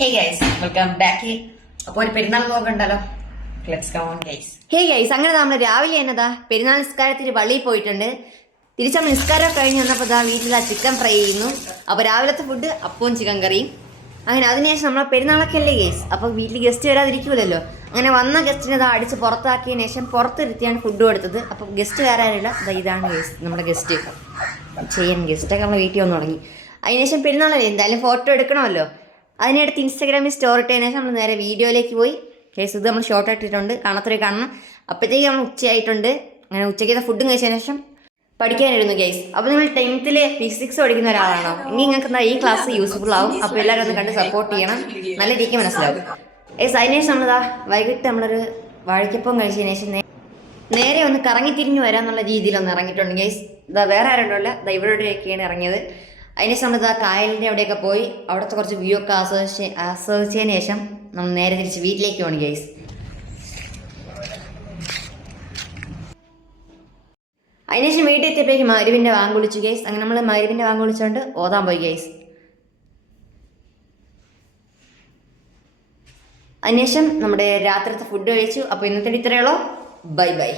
Hey guys welcome back. അപ്പോൾ ഒരു പെരുന്നാൾ വ്ലോഗ് ഉണ്ടല്ലോ. Let's go on guys. Hey guys, അങ്ങനെ നമ്മൾ രാവിലെ എന്നതാ പെരുന്നാൾ നിസ്കാരത്തിന് പള്ളിയിൽ പോയിട്ടുണ്ട്. തിരിച്ചമ്മ നിസ്കാരം കഴിഞ്ഞ് വന്നപ്പോൾ വീട്ടിൽ ചിക്കൻ ഫ്രൈ ചെയ്യുന്നു. അപ്പോൾ രാവിലത്തെ ഫുഡ് അപ്പവും ചിക്കൻ കറിയും. അങ്ങനെ അതിനുശേഷം നമ്മൾ പെരുന്നാളൊക്കെ അല്ലേ ഗൈസ്, അപ്പോൾ വീട്ടിൽ ഗസ്റ്റ് വരാതിരിക്കുമല്ലോ. അങ്ങനെ വന്ന ഗസ്റ്റിനെ അടിച്ച് പുറത്താക്കിയതിന് ശേഷം പുറത്തിരുത്തിയാണ് ഫുഡ് കൊടുത്തത്. അപ്പോൾ ഗസ്റ്റ് വരാനില്ല. ഇതാണ് ഗൈസ് നമ്മുടെ ഗസ്റ്റ്. ഗസ്റ്റൊക്കെ നമ്മൾ വീട്ടിൽ വന്ന് തുടങ്ങി. അതിനുശേഷം പെരുന്നാളല്ലേ, എന്തായാലും ഫോട്ടോ എടുക്കണമല്ലോ. അതിനടുത്ത് ഇൻസ്റ്റാഗ്രാമിൽ സ്റ്റോറി ഇട്ടതിന് ശേഷം നമ്മൾ നേരെ വീഡിയോയിലേക്ക് പോയി. കേസ് ഇത് നമ്മൾ ഷോർട്ട് ഇട്ടിട്ടുണ്ട്, കാണാത്തൊരു കാണണം. അപ്പോഴത്തേക്ക് നമ്മൾ ഉച്ചയായിട്ടുണ്ട്. അങ്ങനെ ഉച്ചയ്ക്കത്തെ ഫുഡും കഴിച്ചതിന് ശേഷം പഠിക്കാനിരുന്നു ഗൈസ്. അപ്പോൾ നിങ്ങൾ 10th ഫിസിക്സ് പഠിക്കുന്ന ഒരാളാണോ എങ്കിൽ നിങ്ങൾക്ക് ഈ ക്ലാസ് യൂസ്ഫുൾ ആവും. അപ്പോൾ എല്ലാവരും ഒന്ന് കണ്ട് സപ്പോർട്ട് ചെയ്യണം, നല്ല രീതിക്ക് മനസ്സിലാവും ഗൈസ്. അതിനുശേഷം നമ്മളിതാ വൈകിട്ട് നമ്മളൊരു വാഴയ്ക്കപ്പം കഴിച്ചതിന് ശേഷം നേരെ ഒന്ന് കറങ്ങി തിരിഞ്ഞു വരാമെന്നുള്ള രീതിയിൽ ഒന്ന് ഇറങ്ങിയിട്ടുണ്ട് ഗൈസ്. വേറെ ആരുണ്ടല്ല, ഇവിടെയൊക്കെയാണ് ഇറങ്ങിയത്. അതിനുശേഷം നമ്മളിതാ കായലിൻ്റെ അവിടെയൊക്കെ പോയി അവിടുത്തെ കുറച്ച് വ്യൂ ഒക്കെ ആസ്വദിച്ചതിന് ശേഷം നമ്മൾ നേരെ തിരിച്ച് വീട്ടിലേക്ക് പോകണം ഗൈസ്. അതിനുശേഷം വീട്ടിൽ എത്തിയപ്പോഴേക്ക് മഗ്‌രിബിൻ്റെ വാങ്ക് വിളിച്ചു ഗൈസ്. അങ്ങനെ നമ്മൾ മഗ്‌രിബിൻ്റെ വാങ്ക് വിളിച്ചുകൊണ്ട് ഓതാൻ പോയി ഗൈസ്. അതിനുശേഷം നമ്മുടെ രാത്രിത്തെ ഫുഡ് കഴിച്ചു. അപ്പോൾ ഇന്നത്തെ ഇത്രയുള്ളൂ. Bye by.